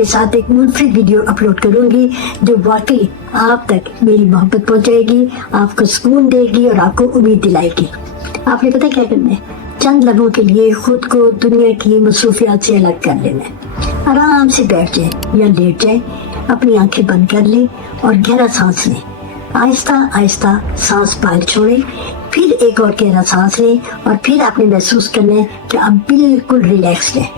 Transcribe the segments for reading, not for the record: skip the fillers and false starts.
आपके साथ एक मुनफरिद वीडियो अपलोड करूंगी जो वाकई आप तक मेरी मोहब्बत पहुंचाएगी, आपको सुकून देगी और आपको उम्मीद दिलाएगी। आपने पता क्या करना है, चंद लम्हों के लिए खुद को दुनिया की मसरूफियात से अलग कर लेना है। आराम से बैठ जाए या लेट जाए, अपनी आंखें बंद कर ले और गहरा सांस लें। आहिस्ता आहिस्ता सांस बाहर छोड़े, फिर एक और गहरा सांस लें और फिर आपने महसूस करना है कि आप बिल्कुल रिलैक्स हैं।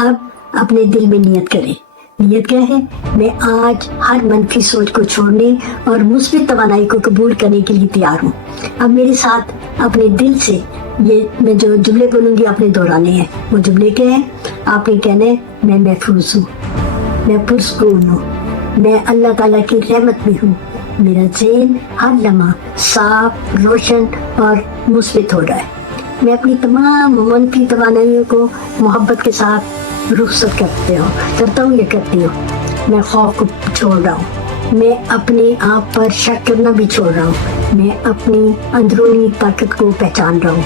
अब अपने दिल में नियत करें। नियत क्या है? मैं आज हर मनफी सोच को छोड़ने और मुस्बित तवानाई को कबूल करने के लिए तैयार हूँ। अब मेरे साथ अपने दिल से ये मैं जो जुमले बोलूंगी आपने दोहराने हैं। वो जुमले क्या है? आपने कहना है, मैं महफूज हूँ, मैं पुरसकून हूँ, मैं अल्लाह ताला की रहमत में हूँ, मेरा ज़हन हर लम्हा साफ, रोशन और मुस्बित हो रहा है। मैं अपनी तमाम मनफी तवानाइयों को मोहब्बत के साथ रुखसत करता हूँ या करती हूँ। मैं खौफ को छोड़ रहा हूँ, मैं अपने आप पर शक करना भी छोड़ रहा हूँ, मैं अपनी अंदरूनी ताकत को पहचान रहा हूँ।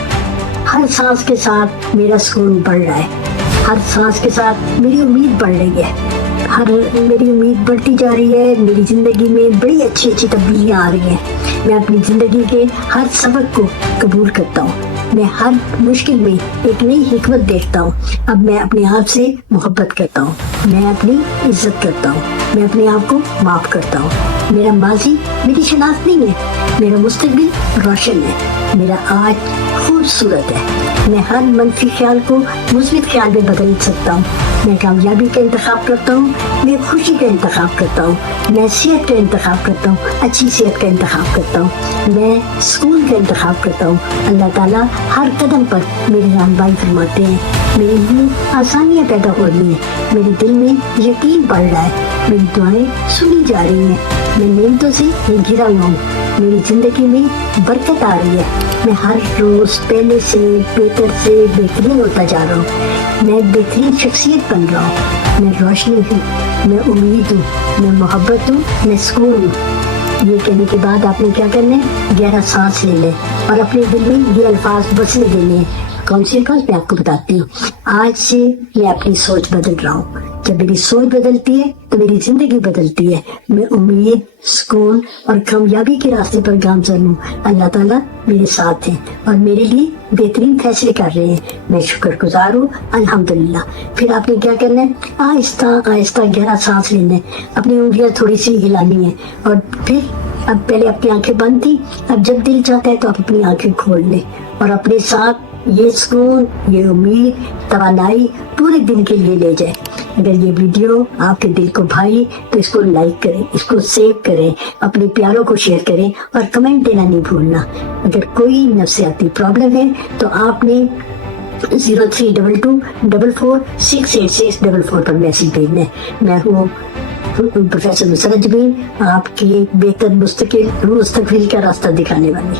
हर सांस के साथ मेरा सुकून बढ़ रहा है, हर सांस के साथ मेरी उम्मीद बढ़ रही है, मेरी उम्मीद बढ़ती जा रही है। मेरी ज़िंदगी में बड़ी अच्छी अच्छी तब्दीलियाँ आ रही हैं। मैं अपनी ज़िंदगी के हर सबक को कबूल करता हूँ, मैं हर मुश्किल में एक नई हिकमत देखता हूँ। अब मैं अपने आप से मोहब्बत करता हूँ, मैं अपनी इज्जत करता हूँ, मैं अपने आप को माफ़ करता हूँ। मेरा माजी मेरी शनाख्त नहीं है, मेरा मुस्तकबिल रोशन है, मेरा आज खूबसूरत है। मैं हर मनफी ख्याल को मुस्बित ख्याल में बदल सकता हूँ। मैं कामयाबी का इंतखाब करता हूँ, मैं खुशी का इंतखाब करता हूँ, मैं सेहत का इंतखाब करता हूँ, अच्छी सेहत का इंतखाब करता हूँ, मैं स्कूल का इंतखाब करता हूँ। अल्लाह ताला हर कदम पर मेरी रहनुमाई फरमाते हैं, मेरे लिए आसानियाँ पैदा हो रही हैं, मेरे दिल में यकीन बढ़ रहा है, मेरी दुआएं सुनी जा रही हैं, मैं नेमतों से घिरा हुआ हूँ, मेरी ज़िंदगी में बरकत आ रही है। मैं हर रोज़ पहले से बेहतरीन होता जा रहा हूँ, मैं बेहतरीन शख्सियत बन रहा हूँ, मैं रोशनी हूँ, मैं उम्मीद हूँ, मैं मोहब्बत हूँ, मैं सुकून हूँ। ये कहने के बाद आपने क्या करना है? गहरा सांस ले लें और अपने दिल में ये अल्फाज बसने देने हैं। कौन से अल्फाज मैं आपको बताती हूँ। आज से मैं अपनी सोच बदल रहा हूँ, जब मेरी सोच बदलती है तो मेरी जिंदगी बदलती है। मैं उम्मीद, सुकून और कामयाबी के रास्ते पर गामजन हूँ। अल्लाह ताला मेरे साथ है और मेरे लिए बेहतरीन फैसले कर रहे हैं। मैं शुक्रगुजार हूँ, अल्हम्दुलिल्लाह। फिर आपने क्या करना है? आहिस्ता आहिस्ता गहरा सांस लेना है, अपनी उंगलियां थोड़ी सी हिलानी है और फिर अब पहले अपनी आंखें बंद थी, अब जब दिल चाहता है तो आप अपनी आंखें खोल लें और अपने साथ ये सुकून, ये उम्मीद, तवानाई पूरे दिन के लिए ले जाए। अगर ये वीडियो आपके दिल को भाई तो इसको लाइक करें, इसको सेव करें, अपने प्यारों को शेयर करें और कमेंट देना नहीं भूलना। अगर कोई नफ्सियाती प्रॉब्लम है तो आपने 0322446864 पर मैसेज भेजना है। मैं हूँ प्रोफेसर मुसर्रत जबीन, आपके बेहतर मुस्तकबिल का रास्ता दिखाने वाली।